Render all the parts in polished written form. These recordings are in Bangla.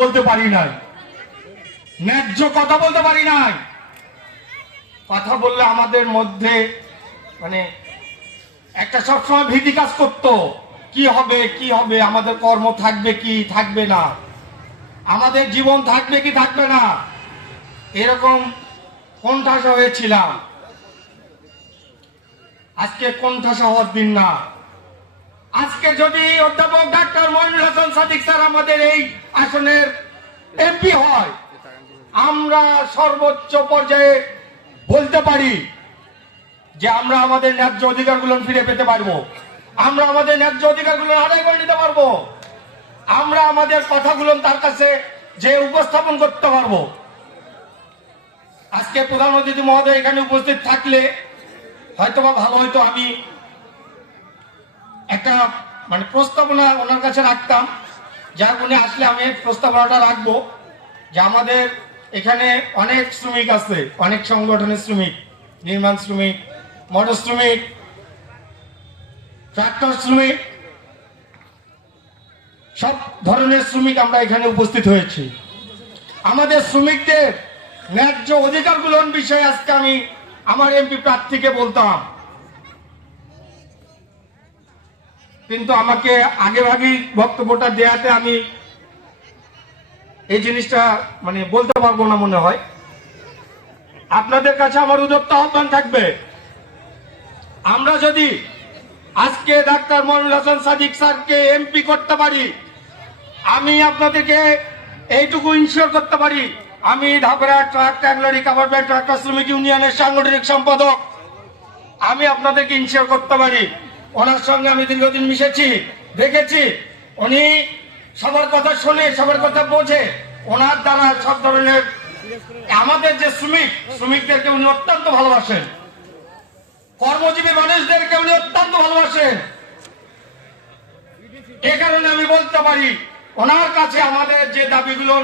বলতে পারি নাই, ন্যায্য কথা বলতে পারি নাই। কথা বললে আমাদের মধ্যে মানে একটা সবসময় ভীতি কাজ করতো, কি হবে কি হবে, আমাদের কর্ম থাকবে কি থাকবে না, আমাদের জীবন থাকবে কি থাকবে না, এরকম কোণঠাসা হয়েছিলাম। আজকে কোণঠাসা হওয়ার দিন না। আজকে যদি অধ্যাপক ডাক্তার মইনুল হাসান সাদিক স্যার আমাদের এই আসনের এমপি হয়, আমরা সর্বোচ্চ পর্যায়ে বলতে পারি যে আমরা আমাদের ন্যায্য অধিকারগুলো ফিরে পেতে পারবো, আমরা আমাদের ন্যায্য অধিকারগুলো আদায় করে নিতে পারবো, আমরা আমাদের কথাগুলো তার কাছে যে উপস্থাপন করতে পারবো। আজকে প্রধান অতিথি মহোদয় এখানে উপস্থিত থাকলে হয়তোবা ভালো হয়তো, আমি একটা মানে প্রস্তাবনা ওনার কাছে রাখতাম, যা উনি আসলে আমি প্রস্তাবনাটা রাখবো যে আমাদের এখানে অনেক শ্রমিক আছে, অনেক সংগঠনের শ্রমিক, নির্মাণ শ্রমিক, মোটর শ্রমিক, ট্রাক্টর শ্রমিক, সব ধরনের শ্রমিক আমরা এখানে উপস্থিত হয়েছি। আমাদের শ্রমিকদের ন্যায্য অধিকারগুলোর বিষয়ে আজকে আমি আমার এমপি প্রার্থীকে বলতাম, কিন্তু আমাকে আগেভাগেই বক্তব্যটা দেয়াতে আমি এই জিনিসটা মানে বলতে পারবো না মনে হয়। আপনাদের কাছে আমার উদ্যোক্ত আহ্বান থাকবে, আমরা যদি আজকে ডাক্তার মইনুল হাসান সাদিক স্যারকে এমপি করতে পারি, আমি আপনাদেরকে এইটুকু ইনশিওর করতে পারি, আমি ঢাকা ট্রাক ট্যাংলারি কাভারব্যান্ড ট্রাক্টর শ্রমিক ইউনিয়নের সাংগঠনিক সম্পাদক, আমি আপনাদেরকে ইনশিওর করতে পারি ওনার সঙ্গে আমি দীর্ঘদিন মিশেছি, দেখেছি উনি সবার কথা শুনে সবার কথা বোঝে, ওনার দ্বারা সব ধরনের আমাদের যে শ্রমিকদেরকে উনি অত্যন্ত ভালোবাসেন, কর্মজীবী মানুষদেরকে উনি অত্যন্ত ভালোবাসেন। এ কারণে আমি বলতে পারি ওনার কাছে আমাদের যে দাবিগুলো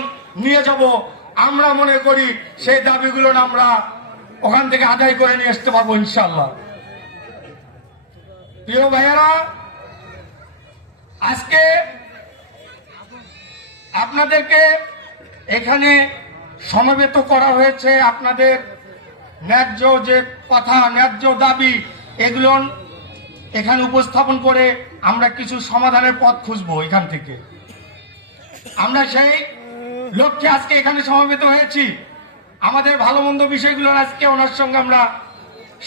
নিয়ে যাব, আমরা মনে করি সেই দাবিগুলো আমরা ওখান থেকে আদায় করে নিয়ে আসতে পারবো ইনশাল্লাহ। প্রিয় ভাইয়েরা, আজকে আপনাদেরকে এখানে সমবেত করা হয়েছে, আপনাদের ন্যায্য যে কথা, ন্যায্য দাবি, এগুলো এখানে উপস্থাপন করে আমরা কিছু সমাধানের পথ খুঁজবো। এখান থেকে আমরা সেই লক্ষ্যে আজকে এখানে সমবেত হয়েছি। আমাদের ভালো মন্দ বিষয়গুলো আজকে ওনার সঙ্গে আমরা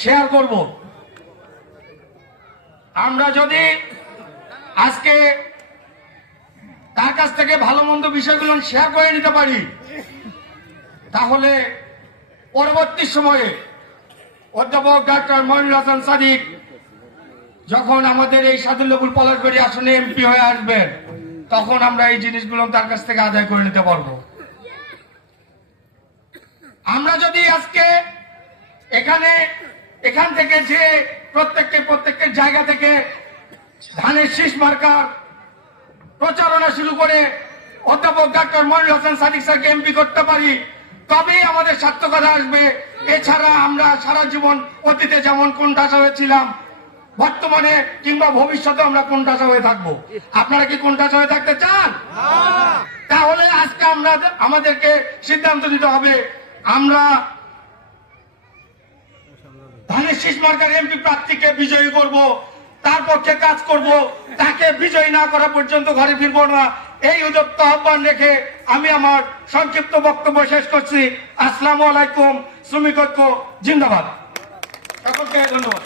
শেয়ার করব। আমরা যদি আজকে তার কাছ থেকে ভালো মন্দ বিষয়গুলো শেয়ার করে নিতে পারি, তাহলে পরবর্তী সময়ে অধ্যাপক ডাক্তার মইনুল হাসান সাদিক যখন আমাদের এই সাদুল্লাপুর পলাশবাড়ি আসনে এমপি হয়ে আসবেন, তখন আমরা এই জিনিসগুলো তার কাছ থেকে আদায় করে নিতে পারবো। আমরা যদি আজকে এখান থেকে যে প্রত্যেকের জায়গা থেকে ধানের শীষ মার্কার প্রচারণা শুরু করে অধ্যাপক ডাক্তার মইনুল হাসান সাদিক স্যারকে এমপি করতে পারি, তবেই আমাদের সার্থকতা আসবে। এছাড়া আমরা সারা জীবন অতীতে যেমন কোণঠাসা হয়েছিলাম, বর্তমানে কিংবা ভবিষ্যতে আমরা কোণঠাসা হয়ে থাকবো। আপনারা কি কোণঠাসা হয়ে থাকতে চান? তাহলে আজকে আমাদেরকে সিদ্ধান্ত নিতে হবে, আমরা ধানের শীষ মার্কার এমপি প্রার্থীকে বিজয়ী করব, তার পক্ষে কাজ করব, তাকে বিজয়ী না করা পর্যন্ত ঘরে ফিরবো না। এই উদ্যোক্ত আহ্বান রেখে আমি আমার সংক্ষিপ্ত বক্তব্য শেষ করছি। আসসালামু আলাইকুম। শ্রমিক ঐক্য জিন্দাবাদ। সকলকে ধন্যবাদ।